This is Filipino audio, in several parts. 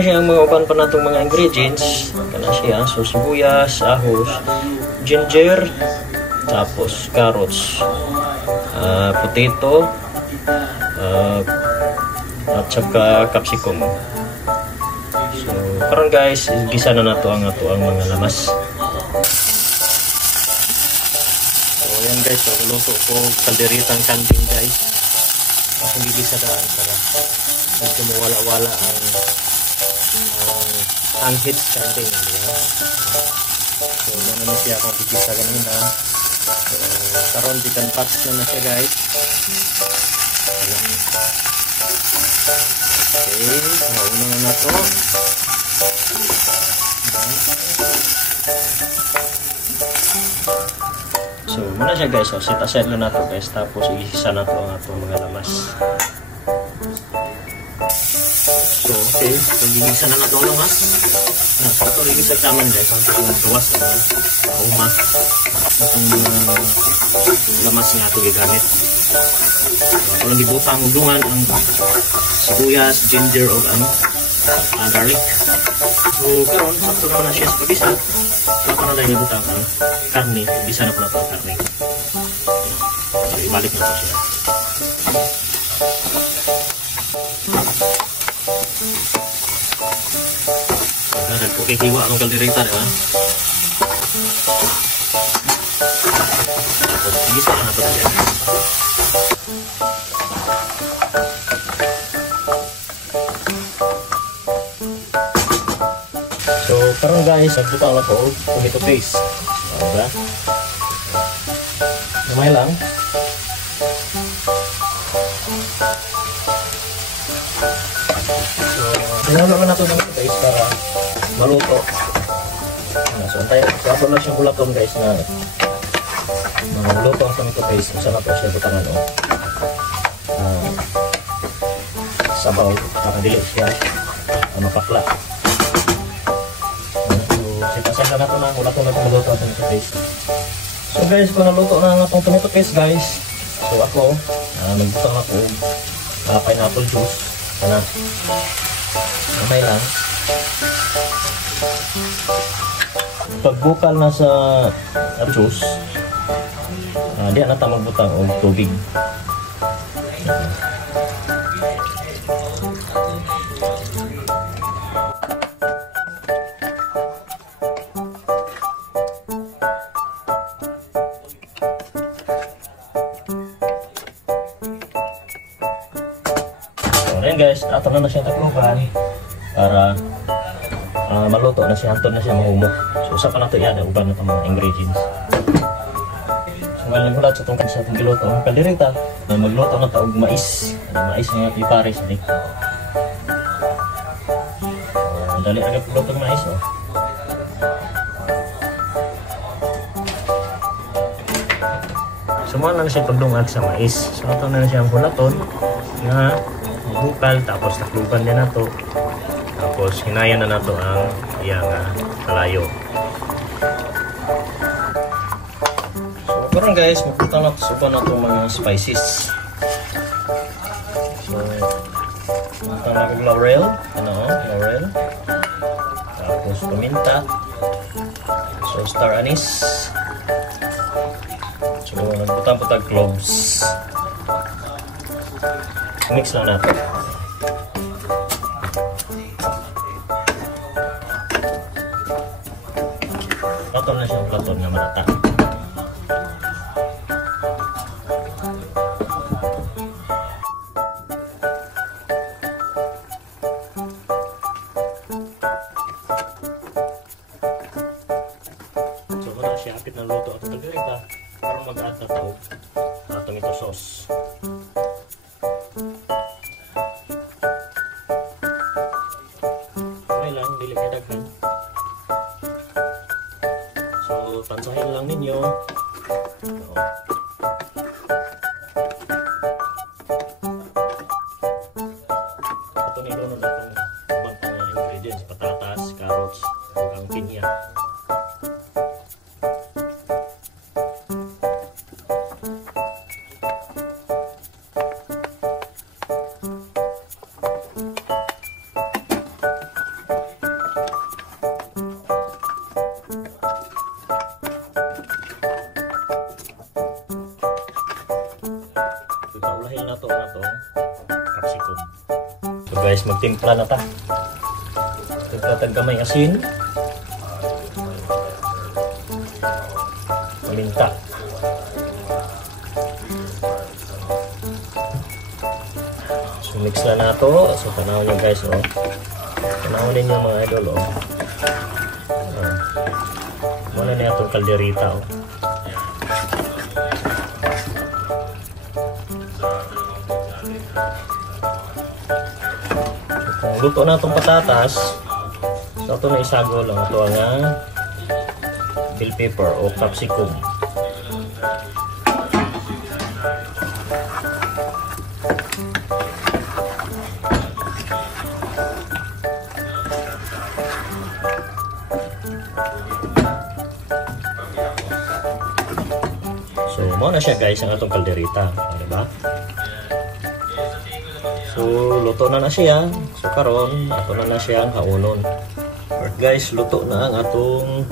na siya ang mga uban pa natong mga ingredients. Kana siya, so sibuyas, ahos, ginger, tapos carrots, potato, at saka capsicum. So karon guys, gisa na nato ang mga lamas. So yan guys, so luto ko kalderitang kambing guys. Akong gigisa daan para medyo mawala-wala ang hits kambing, di ba? So ano na siya akong gigisa kanina. So karon bitan patch na siya guys. Okay, mauna na na to. So muna siya guys, so set aside na nato guys, tapos igisa na to ang atong mga lamas. So okay, so gigisa na nato ang lamas. Ito igisa taman guys, ang itong gawas na umas itong lamas nga ito gigamit. Kung gibutang udungan ang sibuyas, ginger o ang garlic. So karon sakto na siya sa pagisa. So para na gibutang ang karne, bisa na po na ito ang karne. So ibalik na ito siya. Okay, hiwa ang kalderita, diba? Tapos igisa na ito siya. So, parang guys, nagbutang na po tomato paste. Diba? Namay lang. So, tinawag na ito ng paste para maluto. So, antayin. So, ako lang siyang bulaton guys na maluto ang tomato paste. Isa na po siya butangan o. Sabaw. Nakadili siya. Mapakla. Sipasag na ito na. Wala ko na itong maluto ang tomato paste. So guys, kung naluto na ang itong tomato paste guys. So ako, nagbutang ako pineapple juice. Sana. Namay lang. Pagbukal na sa juice, di na tayo magbutang o tubig. Ayan guys, ato na siyang takluban para maluto na siya, hantod na siya mahumok. So usa pa na ito i-add uban na itong mga ingredients. So ngayon naghulat sa itong giluto ang kalderita, magluto na ito og mais. Mais nga ipares ni. Dali agad luto ng mais. Sumuha na siya pagdungag sa mais. So ito na siya ang hulaton nga bukal, tapos takluban din na ito. Tapos hinayan na nato ang iyang kalayo. So karon guys, magputang na suko na itong mga spices. So putang na kong laurel, laurel. Tapos paminta. So star anise. So nagputang-putang cloves. Mix lang natin. Platon na siyang platon nga malata. So muna siya, apit na luto at tagalita para mag-add na ito na tomato sauce. Dili kay daghan. So tansahin lang ninyo. Ito nilo na itong bantang ingredients, patatas, carrots, ang pinya. capsicum. So guys, magtimpla na ta. Timpla tag gamay asin. Paminta. So mix na nato. So panahon nyo guys, oh. Panahon ninyo mga idol, oh. Muna na itong kalderita, oh. Kung luto na itong patatas, so ito na isago lang. Ito ang bell pepper o capsicum. So, mo na siya guys ang atong kalderita. Diba? So, luto na siya. So, karon ato na siya ang haunon. Alright guys, luto na ang atong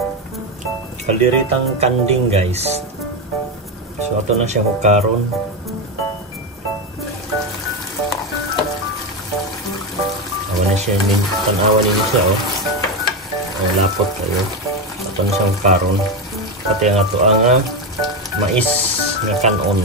kalderitang kanding guys. So, ato na siya hukaron. Awan na siya, tanawan ninyo siya, oh. Oh, lapot kayo. Ato na siya hukaron. Pati ang ato ang mais nga kanon.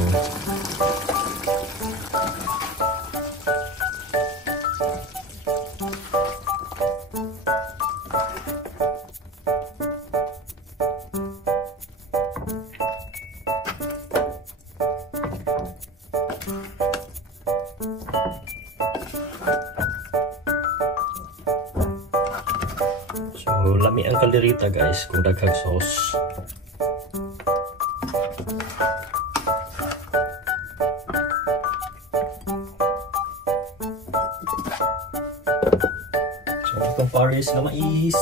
So, lami ang kalderita guys kung daghang sauce. So, itong pares na mais.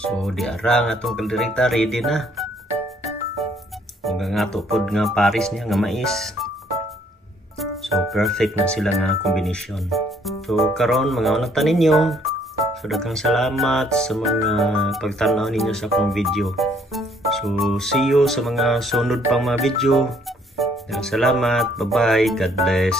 So di ara nga itong kalderita ready na. Hanggang nga tupod nga pares niya nga mais. So perfect na sila nga kombinasyon. So karon mga unang ninyo. So daghang salamat sa mga pagtanaw ninyo sa akong video. So see you sa mga sunod pang mga video. Daghang salamat. Bye bye. God bless.